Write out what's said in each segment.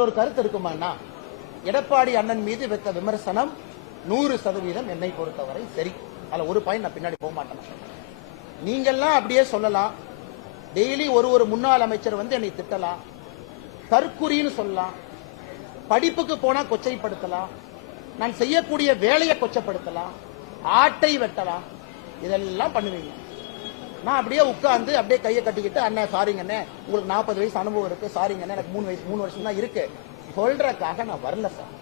ஒரு கருத்து இருக்குமாண்ணா, எடப்பாடி அண்ணன் மீது வைத்த விமர்சனம் 100% என்னை பொறுத்தவரை சரி. அதுல ஒரு பாயிண்ட் நான் பின்னாடி போக மாட்டேன். நீங்கெல்லாம் அப்படியே சொல்லலாம், டெய்லி ஒரு முன்னாள் அமைச்சர் வந்து என்னை திட்டலாம், தற்குறின்னு சொல்லலாம், படிப்புக்கு போனா கொச்சைப்படுத்தலாம், நான் செய்யக்கூடிய வேலையை கொச்சப்படுத்தலாம், ஆட்டை வெட்டலாம், இதெல்லாம் பண்ணுவீங்க. நான் அப்படியே உட்கார்ந்து அப்படியே கையை கட்டிக்கிட்டு, அண்ணன் சாரிங்க அண்ணே, உங்களுக்கு 40 வயசு அனுபவம் இருக்கு, சாரிங்க அண்ணே, எனக்கு 3 வருஷம் தான் இருக்கு சொல்றதுக்காக நான் வரல சார்.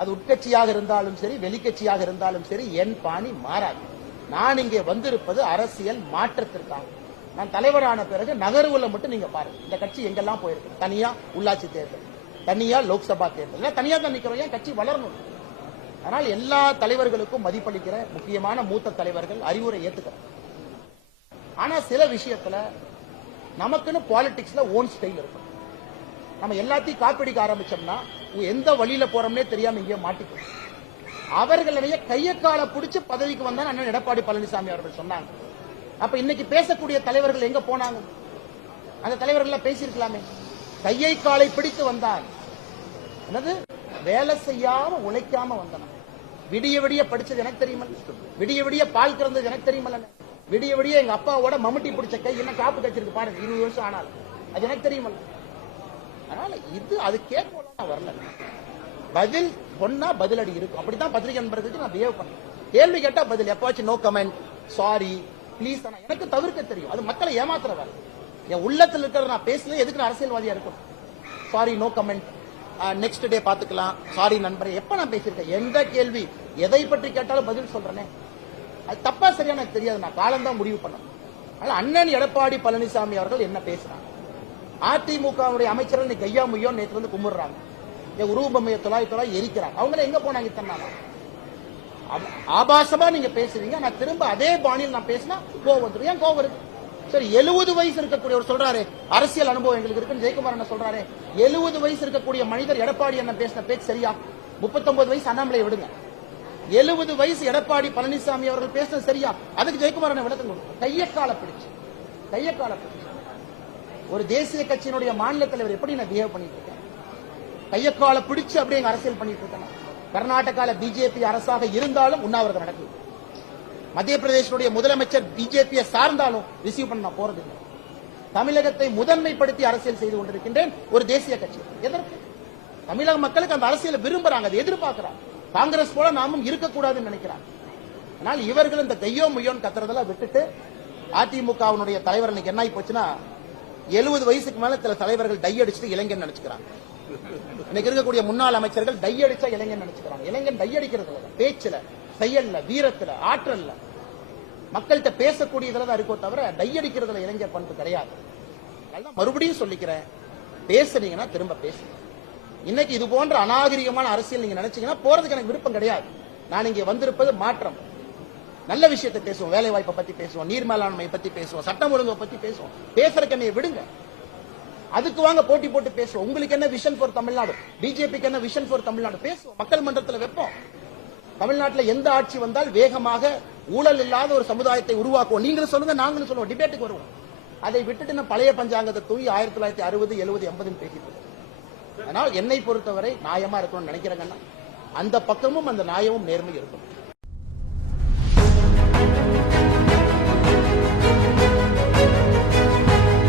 அது உட்கட்சியாக இருந்தாலும் சரி, வெளிக்கட்சியாக இருந்தாலும் சரி, என் பாணி மாறாது. நான் இங்கே வந்திருப்பது அரசியல் மாற்றத்திற்காக. நான் தலைவரான பிறகு நகர்வுல மட்டும் நீங்க பாருங்க, இந்த கட்சி எங்கெல்லாம் போயிருக்கு. தனியா உள்ளாட்சி தேர்தல், தனியா லோக்சபா தேர்தல், தனியா தான் நிக்கிறோம். ஏன் கட்சி வளரணும். அதனால் எல்லா தலைவர்களுக்கும் மதிப்பளிக்கிற முக்கியமான மூத்த தலைவர்கள் அறிவுரை ஏத்துக்கிறேன். ஆனா சில விஷயத்துல நமக்குன்னு பாலிடிக்ஸ்ல ஓன் ஸ்டைல் இருக்கும். நம்ம எல்லாத்தையும் காப்பிடிக்க ஆரம்பிச்சோம்னா எந்த வழியில போறோம்னே தெரியாம இங்கே மாட்டிக்கும். அவர்களுடைய கையக்கால பிடிச்சு பதவிக்கு வந்தா அண்ணன் எடப்பாடி பழனிசாமி அவர்கள் சொன்னாங்க. அப்ப இன்னைக்கு பேசக்கூடிய தலைவர்கள் எங்க போனாங்க? அந்த தலைவர்கள் பேசியிருக்கலாமே. கையை காலை பிடித்து வந்தார். என்னது வேலை செய்யாம உழைக்காம வந்தன. விடிய விடிய படிச்சது எனக்கு தெரியுமல், விடிய விடிய பால் கறந்தது எனக்கு தெரியுமல், விடிய விடிய எங்க அப்பாவோட மம்முட்டி பிடிச்ச கை என்ன காப்பு கச்சிருக்கு பாருங்க, 20 வருஷம் ஆனாலும் அது எனக்கு தெரியுமல். அதனால இது அது கேட்க வரல. பதில் சொன்னா பதிலடி இருக்கும். அப்படித்தான் பத்திரிகை நண்பர்களுக்கு நான் பிஹேவ் பண்ணேன். கேள்வி கேட்டா பதில், எப்பாச்சும் நோ கமெண்ட், சாரி, பிளீஸ். எனக்கு தவிர்க்க தெரியும். அது மக்களை ஏமாத்துற வேலை. என் உள்ளத்தில் இருக்கிறத நான் பேசல, எதுக்கு அரசியல்வாதியா இருக்கணும். Sorry, no comment, next day பாத்துக்கலாம், சாரி நண்பரே. எப்ப நான் பேசியிருக்கேன்? எந்த கேள்வி எதை பற்றி கேட்டாலும் பதில் சொல்றேனே. அது தப்பா சரியா எனக்கு தெரியாது. நான் காலம்தான் முடிவு பண்ணேன். அதனால அண்ணன் எடப்பாடி பழனிசாமி அவர்கள் என்ன பேசுறாங்க, அதிமுக அமைச்சர்கள் இன்னைக்கு கையா முய்யோ நேற்று வந்து கும்பிடுறாங்க, உருவபொம்மையை தொலாய் எரிக்கிறாங்க. அவங்கள எங்க போனாங்க இத்தனை நாளா? ஆபாசமா நீங்க பேசுவீங்க, நான் திரும்ப அதே பாணியில் நான் பேசினா கோவம் வந்துடும். ஏன் கோவம் இருக்கு? சரி, 70 வயசு இருக்கக்கூடியவர் சொல்றாரு அரசியல் அனுபவம் எங்களுக்கு இருக்குன்னு ஜெயக்குமார் என்ன சொல்றாரு. 70 வயசு இருக்கக்கூடிய மனிதர் எடப்பாடி என்ன பேசின பேச்சு சரியா? 39 வயசு அண்ணாமலை விடுங்க, 70 வயசு எடப்பாடி பழனிசாமி அவர்கள் பேசுறது சரியா? அதுக்கு ஜெயக்குமார் என்ன விளக்கம் கொடுக்கும்? கையக்கால பிடிச்சு ஒரு தேசிய கட்சியினுடைய மாநில தலைவர் எப்படி நான் பிஹேவ் பண்ணிட்டு இருக்கேன்? கையக்கால பிடிச்சு அப்படியே அரசியல் பண்ணிட்டு இருக்கேன். கர்நாடகால பிஜேபி அரசாக இருந்தாலும் உண்ணாவிரதம் நடக்குது. மத்திய பிரதேசனுடைய முதலமைச்சர் பிஜேபியை சார்ந்தாலும் ரிசீவ் பண்ண நான் போறது இல்லை. தமிழகத்தை முதன்மைப்படுத்தி அரசியல் செய்து கொண்டிருக்கின்றேன் ஒரு தேசிய கட்சி. எதற்கு? தமிழக மக்களுக்கு அந்த அரசியலை விரும்புறாங்க, அதை எதிர்பார்க்கிறாங்க. காங்கிரஸ் போல நாமும் இருக்கக்கூடாதுன்னு நினைக்கிறாங்க. ஆனால் இவர்கள் இந்த கையோ முய்யோன்னு கத்துறதெல்லாம் விட்டுட்டு, அதிமுகவினுடைய தலைவர் இன்னைக்கு என்ன ஆகி போச்சுன்னா, 70 வயசுக்கு மேல சில தலைவர்கள் டை அடிச்சுட்டு இளைஞன் நினைச்சுக்கிறாங்க. இன்னைக்கு இருக்கக்கூடிய முன்னாள் அமைச்சர்கள் டை அடிச்சா இளைஞன் நினைச்சுக்கிறாங்க. இளைஞன் டை அடிக்கிறது இல்ல, பேச்சுல, செயல்ல, வீரத்துல, ஆற்றல்ல, மக்கள்கிட்ட பேசக்கூடியதுல தான் இருக்கோ தவிர டை அடிக்கிறதுல இளைஞர் பண்பு கிடையாது. மறுபடியும் சொல்லிக்கிறேன், பேசுறீங்கன்னா திரும்ப பேசுங்க. இன்னைக்கு இது போன்ற அநாகரிகமான அரசியல் நீங்க நினைச்சீங்கன்னா போறதுக்கு எனக்கு விருப்பம் கிடையாது. நான் இங்கே வந்திருப்பது மாற்றம். நல்ல விஷயத்தை பேசுவோம், வேலை வாய்ப்பை பத்தி பேசுவோம், நீர் மேலாண்மை பத்தி பேசுவோம், சட்டம் ஒழுங்கை பத்தி பேசுவோம். பேசுறதுக்கு என்னைய விடுங்க, அதுக்கு வாங்க போட்டி போட்டு பேசுவோம். உங்களுக்கு என்ன விஷன் ஃபார் தமிழ்நாடு, பிஜேபிக்கு என்ன விஷன் ஃபார் தமிழ்நாடு பேசுவோம். மக்கள் மன்றத்தில் வைப்போம். தமிழ்நாட்டில் எந்த ஆட்சி வந்தால் வேகமாக ஊழல் இல்லாத ஒரு சமுதாயத்தை உருவாக்குவோம். நீங்களும் சொல்லுங்க, நாங்களும் சொல்லுவோம், டிபேட்டுக்கு வருவோம். அதை விட்டுட்டு நான் பழைய பஞ்சாங்கத்தை தூங்கி 1960, 70, 80 பேசிட்டு. அதனால் என்னை பொறுத்தவரை நியாயமா இருக்கணும்னு நினைக்கிறேங்கன்னா அந்த பக்கமும் அந்த நியாயமும் நேர்மை இருக்கும்.